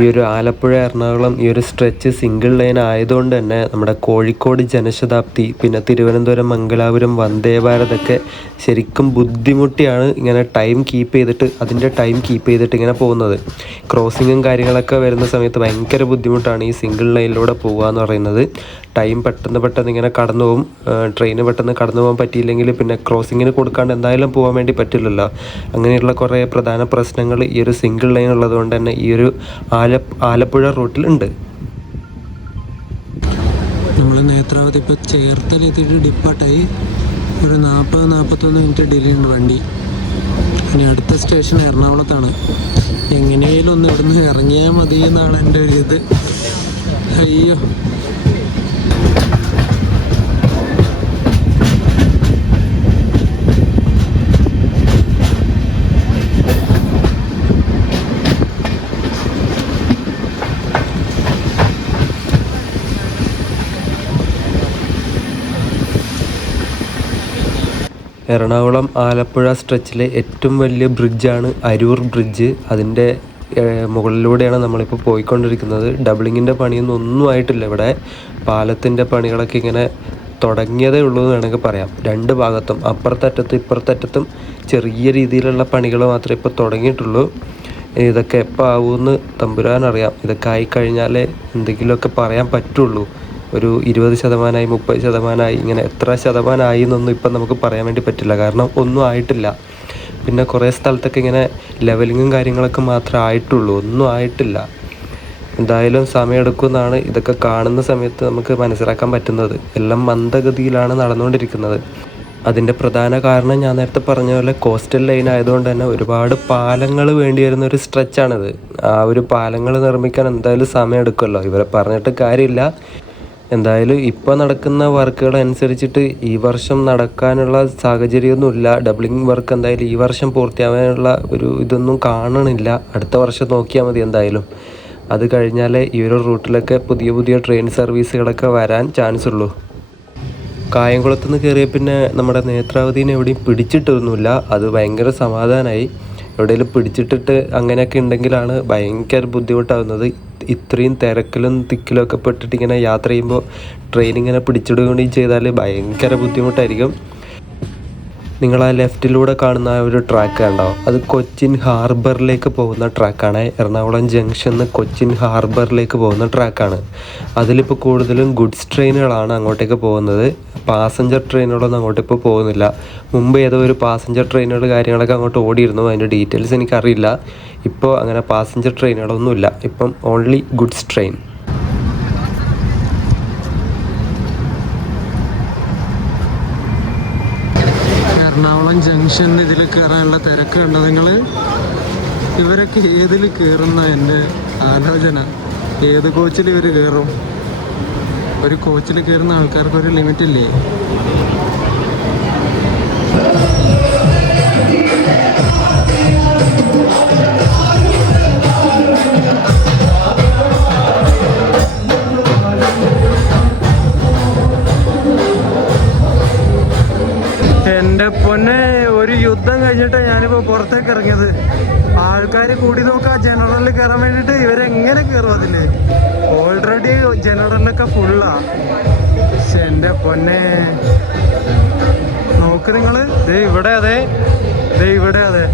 ഈ ഒരു ആലപ്പുഴ എറണാകുളം ഈ ഒരു സ്ട്രെച്ച് സിംഗിൾ ലൈൻ ആയതുകൊണ്ട് തന്നെ നമ്മുടെ കോഴിക്കോട് ജനശതാബ്ദി, പിന്നെ തിരുവനന്തപുരം മംഗലാപുരം വന്ദേ ഭാരതൊക്കെ ശരിക്കും ബുദ്ധിമുട്ടിയാണ് ഇങ്ങനെ ടൈം കീപ്പ് ചെയ്തിട്ട് ഇങ്ങനെ പോകുന്നത്. ക്രോസിങ്ങും കാര്യങ്ങളൊക്കെ വരുന്ന സമയത്ത് ഭയങ്കര ബുദ്ധിമുട്ടാണ് ഈ സിംഗിൾ ലൈനിലൂടെ പോകുക എന്ന് പറയുന്നത്. ടൈം പെട്ടെന്ന് ഇങ്ങനെ കടന്നു പോകും. ട്രെയിന് പെട്ടെന്ന് കടന്നു പോകാൻ പറ്റിയില്ലെങ്കിൽ പിന്നെ ക്രോസിങ്ങിന് കൊടുക്കാണ്ട് എന്തായാലും പോകാൻ വേണ്ടി പറ്റില്ലല്ലോ. അങ്ങനെയുള്ള കുറേ പ്രധാന പ്രശ്നങ്ങൾ ഈ ഒരു സിംഗിൾ ലൈൻ ഉള്ളതുകൊണ്ട് തന്നെ ഈ ഒരു ആലപ്പുഴ റൂട്ടിലുണ്ട്. നമ്മൾ നേത്രാവതി ഇപ്പോൾ ചേർത്തലെത്തിയിട്ട് ഡിപ്പാട്ടായി. ഒരു 40-41 മിനിറ്റ് ഡിലേ ഉണ്ട് വണ്ടി. ഇനി അടുത്ത സ്റ്റേഷൻ എറണാകുളത്താണ്. എങ്ങനെയും ഒന്ന് ഇവിടുന്ന് ഇറങ്ങിയാൽ മതി എന്നാണ് എൻ്റെ ഒരു ഇത്. അയ്യോ, എറണാകുളം ആലപ്പുഴ സ്ട്രെച്ചിലെ ഏറ്റവും വലിയ ബ്രിഡ്ജാണ് അരൂർ ബ്രിഡ്ജ്. അതിൻ്റെ മുകളിലൂടെയാണ് നമ്മളിപ്പോൾ പോയിക്കൊണ്ടിരിക്കുന്നത്. ഡബിളിങ്ങിൻ്റെ പണിയൊന്നും ആയിട്ടില്ല. ഇവിടെ പാലത്തിൻ്റെ പണികളൊക്കെ ഇങ്ങനെ തുടങ്ങിയതേ ഉള്ളൂ എന്ന് വേണമെങ്കിൽ പറയാം. രണ്ട് ഭാഗത്തും അപ്പുറത്തറ്റത്തും ഇപ്പുറത്തറ്റത്തും ചെറിയ രീതിയിലുള്ള പണികൾ മാത്രമേ ഇപ്പോൾ തുടങ്ങിയിട്ടുള്ളൂ. ഇതൊക്കെ എപ്പോൾ ആവുമെന്ന് തമ്പുരാനറിയാം. ഇതൊക്കെ ആയിക്കഴിഞ്ഞാലേ എന്തെങ്കിലുമൊക്കെ പറയാൻ പറ്റുള്ളൂ. ഒരു 20%, 30%, ഇങ്ങനെ എത്ര ശതമാനമായി എന്നൊന്നും ഇപ്പം നമുക്ക് പറയാൻ വേണ്ടി പറ്റില്ല. കാരണം ഒന്നും ആയിട്ടില്ല. പിന്നെ കുറേ സ്ഥലത്തൊക്കെ ഇങ്ങനെ ലെവലിങ്ങും കാര്യങ്ങളൊക്കെ മാത്രമേ ആയിട്ടുള്ളൂ. ഒന്നും ആയിട്ടില്ല. എന്തായാലും സമയമെടുക്കുമെന്നാണ് ഇതൊക്കെ കാണുന്ന സമയത്ത് നമുക്ക് മനസ്സിലാക്കാൻ പറ്റുന്നത്. എല്ലാം മന്ദഗതിയിലാണ് നടന്നുകൊണ്ടിരിക്കുന്നത്. അതിൻ്റെ പ്രധാന കാരണം ഞാൻ നേരത്തെ പറഞ്ഞ പോലെ കോസ്റ്റൽ ലൈൻ ആയതുകൊണ്ട് തന്നെ ഒരുപാട് പാലങ്ങൾ വേണ്ടി വരുന്ന ഒരു സ്ട്രെച്ചാണിത്. ആ ഒരു പാലങ്ങൾ നിർമ്മിക്കാൻ എന്തായാലും സമയം എടുക്കുമല്ലോ. ഇവരെ പറഞ്ഞിട്ട് കാര്യമില്ല. എന്തായാലും ഇപ്പോൾ നടക്കുന്ന വർക്കുകൾ അനുസരിച്ചിട്ട് ഈ വർഷം നടക്കാനുള്ള സാഹചര്യമൊന്നുമില്ല. ഡബിളിങ് വർക്ക് എന്തായാലും ഈ വർഷം പൂർത്തിയാവാനുള്ള ഒരു ഇതൊന്നും കാണണില്ല. അടുത്ത വർഷം നോക്കിയാൽ മതി എന്തായാലും. അത് കഴിഞ്ഞാലേ ഈ ഒരു റൂട്ടിലൊക്കെ പുതിയ ട്രെയിൻ സർവീസുകളൊക്കെ വരാൻ ചാൻസ് ഉള്ളൂ. കായംകുളത്ത് നിന്ന് കയറിയ പിന്നെ നമ്മുടെ നേത്രാവതിനെ എവിടെയും പിടിച്ചിട്ടൊന്നുമില്ല. അത് ഭയങ്കര സമാധാനമായി. എവിടെയെങ്കിലും പിടിച്ചിട്ടിട്ട് അങ്ങനെയൊക്കെ ഉണ്ടെങ്കിലാണ് ഭയങ്കര ബുദ്ധിമുട്ടാകുന്നത്. ഇത്രയും തിരക്കിലും തിക്കിലും ഒക്കെ പെട്ടിട്ട് ഇങ്ങനെ യാത്ര ചെയ്യുമ്പോൾ ട്രെയിൻ ഇങ്ങനെ പിടിച്ചിടുകയും ചെയ്താൽ ഭയങ്കര ബുദ്ധിമുട്ടായിരിക്കും. നിങ്ങൾ ആ ലെഫ്റ്റിലൂടെ കാണുന്ന ആ ഒരു ട്രാക്ക് കണ്ടോ, അത് കൊച്ചിൻ ഹാർബറിലേക്ക് പോകുന്ന ട്രാക്കാണ്. എറണാകുളം ജംഗ്ഷൻ നിന്ന് കൊച്ചിൻ ഹാർബറിലേക്ക് പോകുന്ന ട്രാക്കാണ്. അതിലിപ്പോൾ കൂടുതലും ഗുഡ്സ് ട്രെയിനുകളാണ് അങ്ങോട്ടേക്ക് പോകുന്നത്. പാസഞ്ചർ ട്രെയിനുകളൊന്നും അങ്ങോട്ട് ഇപ്പോൾ പോകുന്നില്ല. മുമ്പ് ഏതോ ഒരു പാസഞ്ചർ ട്രെയിനുകൾ കാര്യങ്ങളൊക്കെ അങ്ങോട്ട് ഓടിയിരുന്നു. അതിൻ്റെ ഡീറ്റെയിൽസ് എനിക്കറിയില്ല. ഇപ്പോൾ അങ്ങനെ പാസഞ്ചർ ട്രെയിനുകളൊന്നുമില്ല. ഇപ്പം only goods train. Ernakulam junction ഇതിൽ കയറാനുള്ള തിരക്ക് കണ്ടോ നിങ്ങൾ? ഇവരൊക്കെ ഏതിൽ കയറുന്ന എൻ്റെ ആലോചന. ഏത് കോച്ചിൽ ഇവർ കയറും? ഒരു കോച്ചിൽ കയറുന്ന ആൾക്കാർക്ക് ഒരു ലിമിറ്റ് ഇല്ലേ? എൻ്റെ പൊന്നെ, ഒരു യുദ്ധം കഴിഞ്ഞിട്ട് ഞാനിപ്പോൾ പുറത്തേക്ക് ഇറങ്ങിയത്. ആൾക്കാർ കൂടി നോക്കുക ജനറലിൽ കയറാൻ വേണ്ടിയിട്ട്. ഇവരെങ്ങനെ കയറും അതില്? ഓൾറെഡി ജനറലൊക്കെ ഫുള്ളാ. പക്ഷെ എൻ്റെ പൊന്നെ, നോക്ക് നിങ്ങള്. ദേ ഇവിടെ അതെ, ദേ ഇവിടെ അതെ.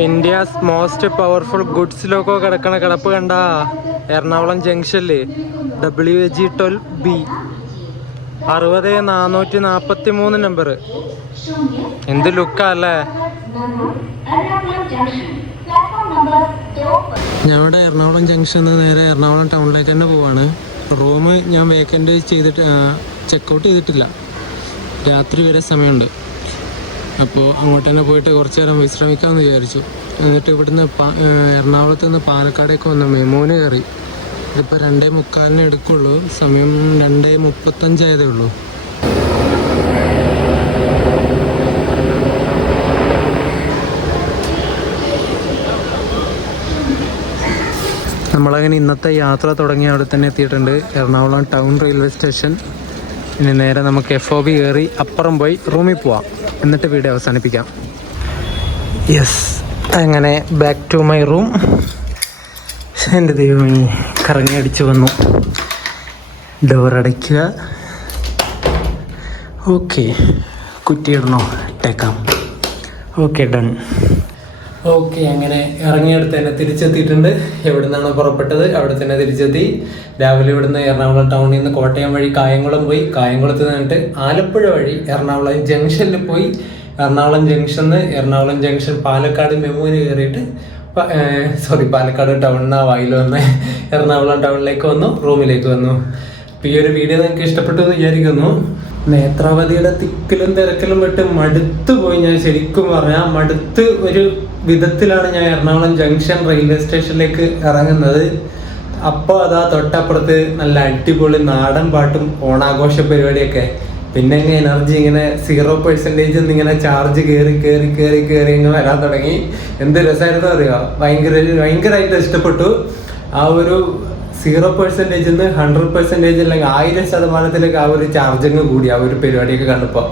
India's most powerful goods loco കിടക്കണ കിടപ്പ് കണ്ട എറണാകുളം ജംഗ്ഷനില് WG12B 60443 നമ്പർ. എന്ത് ലുക്കാ അല്ലേ. ഞാൻ ഇവിടെ എറണാകുളം ജംഗ്ഷനിൽ നിന്ന് നേരെ എറണാകുളം ടൗണിലേക്ക് തന്നെ പോവാണ്. റൂം ഞാൻ വേക്കൻറ്റ് ചെയ്തിട്ട് ചെക്കൗട്ട് ചെയ്തിട്ടില്ല. രാത്രി വരെ സമയമുണ്ട്. അപ്പോൾ അങ്ങോട്ട് തന്നെ പോയിട്ട് കുറച്ച് നേരം വിശ്രമിക്കാമെന്ന് വിചാരിച്ചു. എന്നിട്ട് ഇവിടുന്ന് എറണാകുളത്ത് നിന്ന് പാലക്കാടേക്ക് വന്ന മെമോന് കയറി. ഇതിപ്പോൾ 2:45 എടുക്കുള്ളൂ. സമയം 2:35 ആയതേ ഉള്ളൂ. നമ്മളങ്ങനെ ഇന്നത്തെ യാത്ര തുടങ്ങി അവിടെ തന്നെ എത്തിയിട്ടുണ്ട്. Ernakulam town railway station. ഇനി നേരെ നമുക്ക് FOB കയറി അപ്പുറം പോയി റൂമിൽ പോവാം. എന്നിട്ട് വീഡിയോ അവസാനിപ്പിക്കാം. യെസ്, അങ്ങനെ ബാക്ക് ടു മൈ റൂം. എൻ്റെ ദൈവമേ, കറങ്ങി അടിച്ചു വന്നു. ഡോർ അടയ്ക്കുക. ഓക്കെ, കുറ്റിയിടണോ? ഇട്ടേക്കാം. Okay, done. ഓക്കെ, അങ്ങനെ ഇറങ്ങിയെടുത്ത് തന്നെ തിരിച്ചെത്തിയിട്ടുണ്ട്. എവിടെ നിന്നാണ് പുറപ്പെട്ടത് അവിടെ തന്നെ തിരിച്ചെത്തി. രാവിലെ ഇവിടുന്ന് എറണാകുളം ടൗണിൽ നിന്ന് കോട്ടയം വഴി കായംകുളം പോയി. കായംകുളത്ത് നിന്നിട്ട് ആലപ്പുഴ വഴി എറണാകുളം ജംഗ്ഷനിൽ പോയി. എറണാകുളം ജംഗ്ഷൻ പാലക്കാട് മെമുവിന് കയറിയിട്ട് പാലക്കാട് ടൗണിൽ വായിൽ വന്ന് എറണാകുളം ടൗണിലേക്ക് വന്നു, റൂമിലേക്ക് വന്നു. അപ്പോൾ ഈ ഒരു വീഡിയോ നിങ്ങൾക്ക് ഇഷ്ടപ്പെട്ടു എന്ന് വിചാരിക്കുന്നു. നേത്രാവതിയുടെ തിക്കിലും തിരക്കിലും വിട്ട് മടുത്തു പോയി. ഞാൻ ശരിക്കും പറഞ്ഞാൽ മടുത്ത് ഒരു വിധത്തിലാണ് ഞാൻ എറണാകുളം ജംഗ്ഷൻ റെയിൽവേ സ്റ്റേഷനിലേക്ക് ഇറങ്ങുന്നത്. അപ്പോൾ അതാ തൊട്ടപ്പുറത്ത് നല്ല അടിപൊളി നാടൻ പാട്ടും ഓണാഘോഷ പരിപാടിയൊക്കെ. പിന്നെ ഇങ്ങനെ എനർജി ഇങ്ങനെ 0% ഇങ്ങനെ ചാർജ് കയറി ഇങ്ങനെ വരാൻ തുടങ്ങി. എന്ത് രസമായിരുന്നു അറിയോ. ഭയങ്കരമായിട്ട് ഇഷ്ടപ്പെട്ടു. ആ ഒരു 0% 100% അല്ലെങ്കിൽ 1000% ആ ഒരു ചാർജിങ് കൂടി ആ ഒരു പരിപാടിയൊക്കെ കണ്ടപ്പോൾ.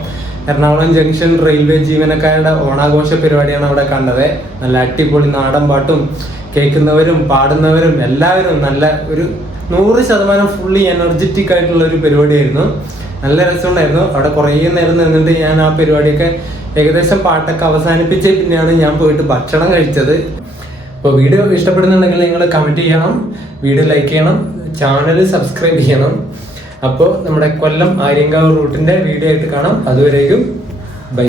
എറണാകുളം ജംഗ്ഷൻ റെയിൽവേ ജീവനക്കാരുടെ ഓണാഘോഷ പരിപാടിയാണ് അവിടെ കണ്ടത്. നല്ല അടിപൊളി നാടൻ പാട്ടും കേൾക്കുന്നവരും പാടുന്നവരും എല്ലാവരും നല്ല ഒരു 100% ഫുള്ളി എനർജറ്റിക് ആയിട്ടുള്ള ഒരു പരിപാടിയായിരുന്നു. നല്ല രസമുണ്ടായിരുന്നു. അവിടെ കുറേ നേരം നിന്നിട്ട് ഞാൻ ആ പരിപാടിയൊക്കെ ഏകദേശം പാട്ടൊക്കെ അവസാനിപ്പിച്ച് പിന്നെയാണ് ഞാൻ പോയിട്ട് ഭക്ഷണം കഴിച്ചത്. അപ്പോൾ വീഡിയോ ഇഷ്ടപ്പെടുന്നുണ്ടെങ്കിൽ നിങ്ങൾ കമൻറ്റ് ചെയ്യണം, വീഡിയോ ലൈക്ക് ചെയ്യണം, ചാനൽ സബ്സ്ക്രൈബ് ചെയ്യണം. അപ്പോൾ നമ്മുടെ കൊല്ലം ആര്യങ്കാവ് റൂട്ടിൻ്റെ വീഡിയോ ആയിട്ട് കാണാം. അതുവരേക്കും ബൈ.